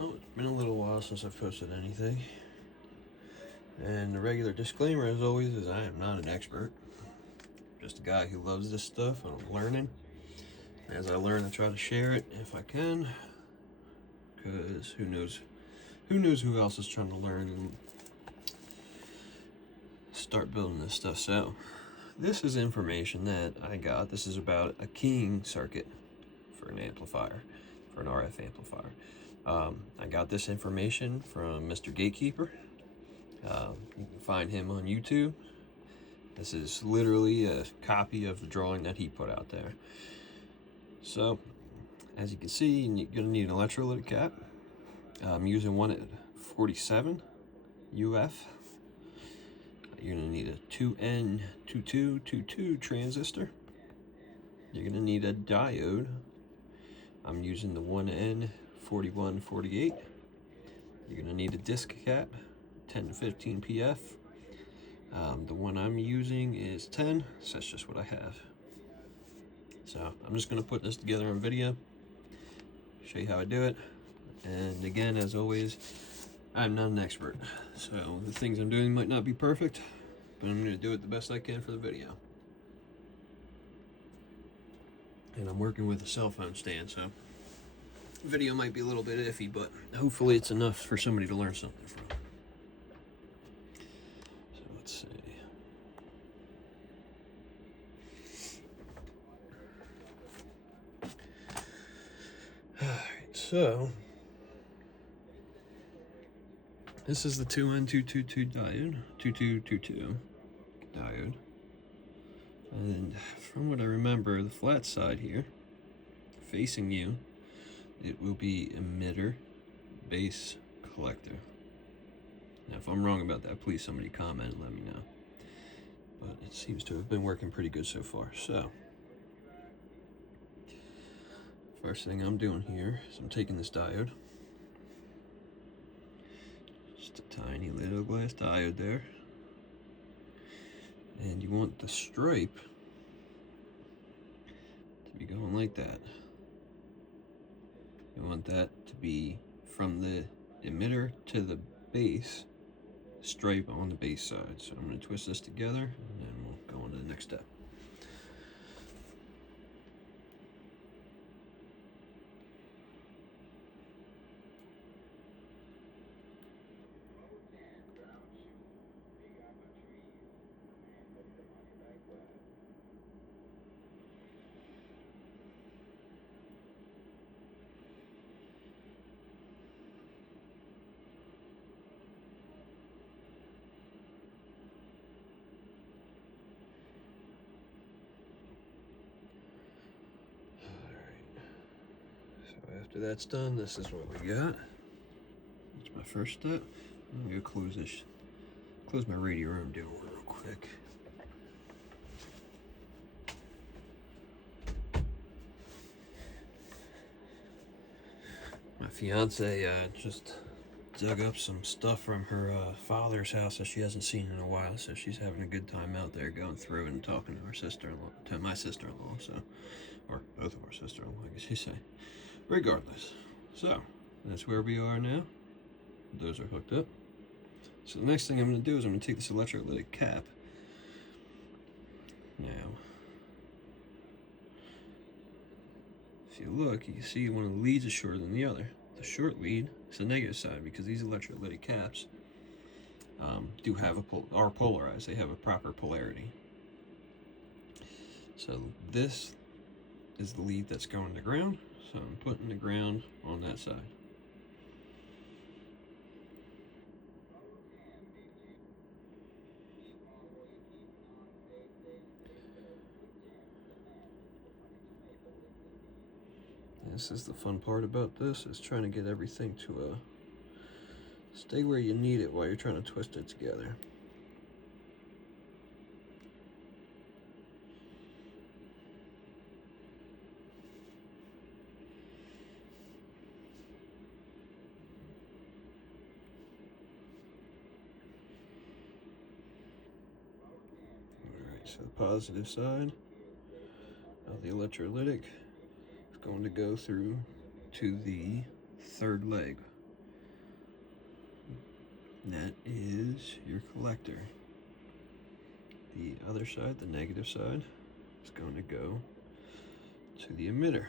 Oh, it's been a little while since I've posted anything. And the regular disclaimer, as always, is I am not an expert. Just a guy who loves this stuff and I'm learning. As I learn, I try to share it if I can. Because who knows who else is trying to learn and start building this stuff. So, this is information that I got. This is about a keying circuit for an amplifier, for an RF amplifier. I got this information from Mr. Gatekeeper. You can find him on YouTube. This is literally a copy of the drawing that he put out there. So, as you can see, you're going to need an electrolytic cap. I'm using one at 47 UF. You're going to need a 2N2222 transistor. You're going to need a diode. I'm using the 1N4148. You're going to need a disc cap, 10 to 15 PF. The one I'm using is 10, so that's just what I have. So I'm just going to put this together on video, show you how I do it. And again, as always, I'm not an expert, so the things I'm doing might not be perfect, but I'm going to do it the best I can for the video. And I'm working with a cell phone stand, so the video might be a little bit iffy, but hopefully it's enough for somebody to learn something from. So let's see. Alright, so this is the 2N222 diode, 2222 diode. And from what I remember, the flat side here, facing you, it will be emitter, base, collector. Now, if I'm wrong about that, please somebody comment and let me know. But it seems to have been working pretty good so far. So, first thing I'm doing here is I'm taking this diode. Just a tiny little glass diode there. And you want the stripe to be going like that. You want that to be from the emitter to the base stripe on the base side. So I'm going to twist this together and then we'll go on to the next step. After that's done, this is what we got. That's my first step. I'm gonna close my radio room door real quick. My fiance just dug up some stuff from her father's house that she hasn't seen in a while, so she's having a good time out there going through it and talking to her sister-in-law, to my sister-in-law, so, or both of our sister-in-law, I guess you say. Regardless, so that's where we are now. Those are hooked up. So the next thing I'm going to do is I'm going to take this electrolytic cap. Now, if you look, you can see one of the leads is shorter than the other. The short lead is the negative side because these electrolytic caps do have are polarized. They have a proper polarity. So this is the lead that's going to ground. So I'm putting the ground on that side. This is the fun part about this, is trying to get everything to stay where you need it while you're trying to twist it together. So the positive side of the electrolytic is going to go through to the third leg That is your collector. The other side, the negative side, is going to go to the emitter,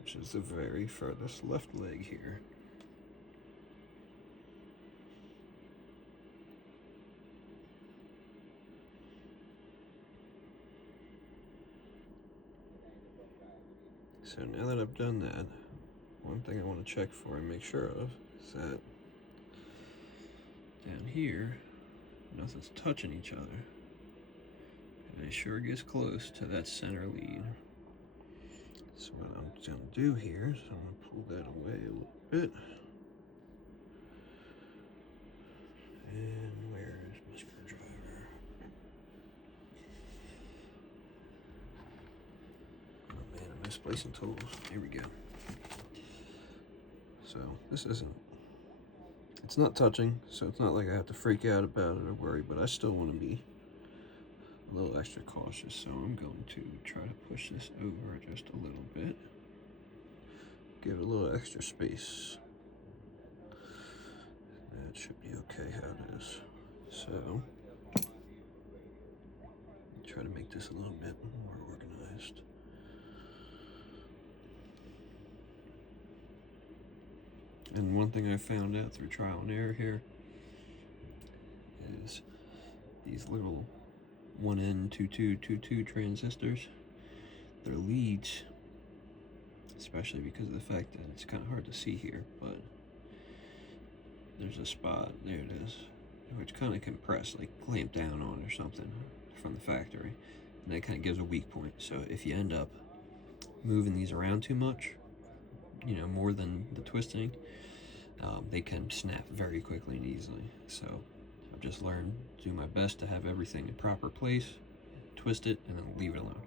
which is the very furthest left leg here. So now that I've done that, one thing I want to check for and make sure of is that down here, nothing's touching each other. And it sure gets close to that center lead. So what I'm going to do here is I'm going to pull that away a little bit. And where is my screwdriver? Oh man, I'm misplacing tools. Here we go. So this it's not touching, so it's not like I have to freak out about it or worry, but I still want to be a little extra cautious. So I'm going to try to push this over just a little bit. Give it a little extra space. That should be okay how it is. So, try to make this a little bit more organized. And one thing I found out through trial and error here is these little 1N2222 transistors, their leads, especially because of the fact that it's kind of hard to see here, but there's a spot, there it is, which kind of can press, like clamp down on or something from the factory, and that kind of gives a weak point. So if you end up moving these around too much, you know, more than the twisting, they can snap very quickly and easily. So I've just learned to do my best to have everything in proper place, twist it, and then leave it alone.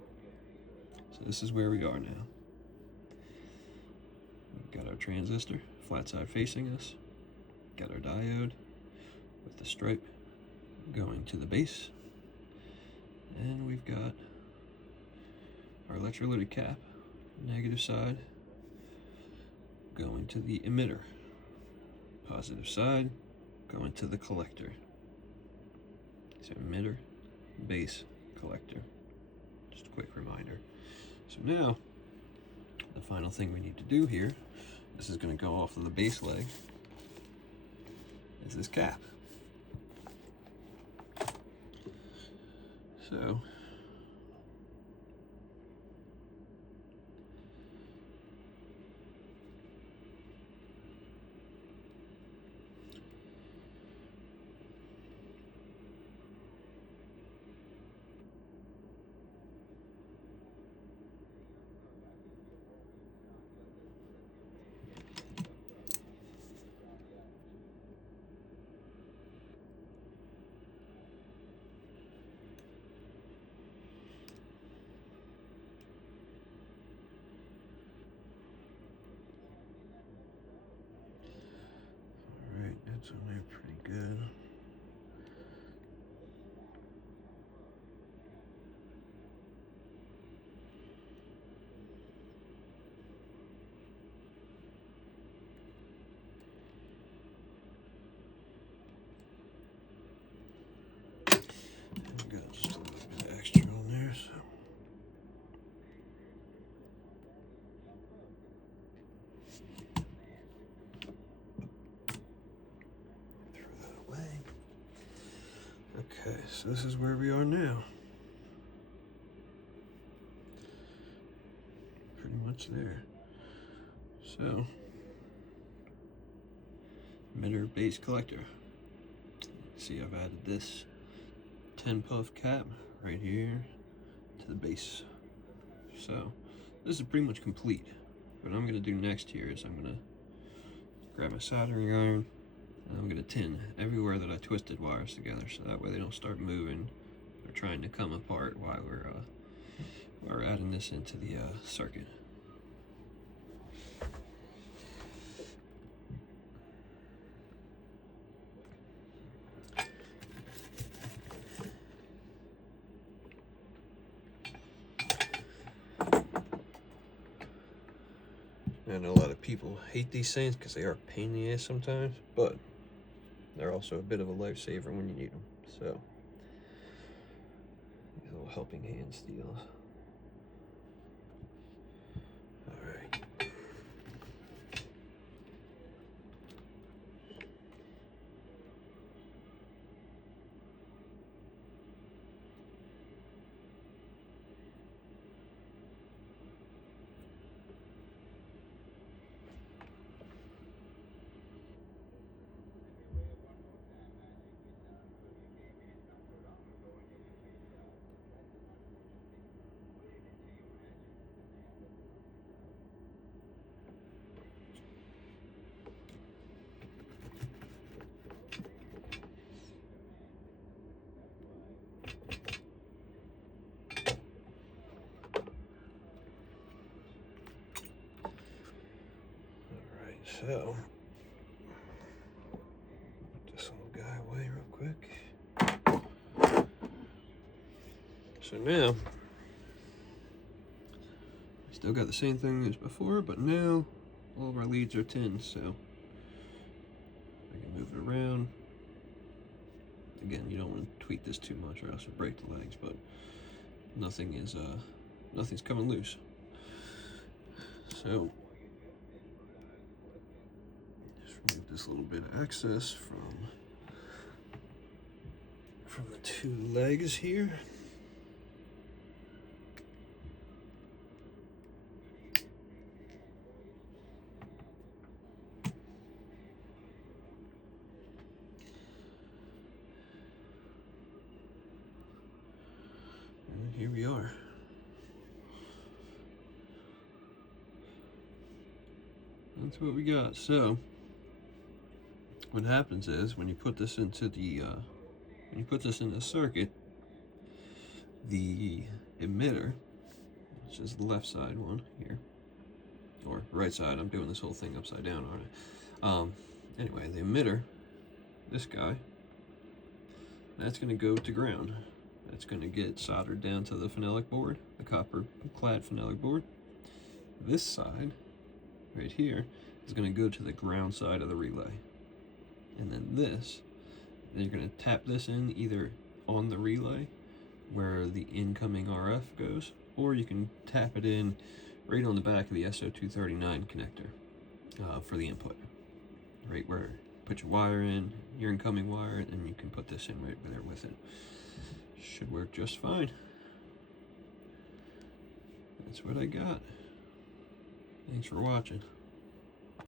So this is where we are now. We've got our transistor, flat side facing us. Got our diode with the stripe going to the base. And we've got our electrolytic cap, negative side, going to the emitter. Positive side going to the collector. So emitter, base, collector. Just a quick reminder. So now, the final thing we need to do here, this is going to go off of the base leg, is this cap. So that's on there pretty good. I've got just a little bit extra on there, so. Okay, so this is where we are now. Pretty much there. So, emitter base collector. See, I've added this 10 puff cap right here to the base. So, this is pretty much complete. What I'm gonna do next here is I'm gonna grab my soldering iron, and I'm going to tin everywhere that I twisted wires together, so that way they don't start moving or trying to come apart while we're adding this into the circuit. I know a lot of people hate these things because they are a pain in the ass sometimes, but they're also a bit of a lifesaver when you need them. So, these little helping hand steels. Alright. So, put this little guy away real quick. So now, still got the same thing as before, but now all of our leads are tin, so I can move it around. Again, you don't want to tweak this too much or else you'll break the legs, but nothing's coming loose. So, just remove this little bit of excess from the two legs here. And here we are. That's what we got. So, what happens is when you put this into the circuit, the emitter, which is the left side one here, or right side. I'm doing this whole thing upside down, aren't I? Anyway, the emitter, this guy, that's going to go to ground. That's going to get soldered down to the phenolic board, the copper-clad phenolic board. This side, right here, is going to go to the ground side of the relay. And then you're going to tap this in either on the relay, where the incoming RF goes, or you can tap it in right on the back of the SO239 connector for the input. Right where you put your wire in, your incoming wire, and you can put this in right there with it. Should work just fine. That's what I got. Thanks for watching.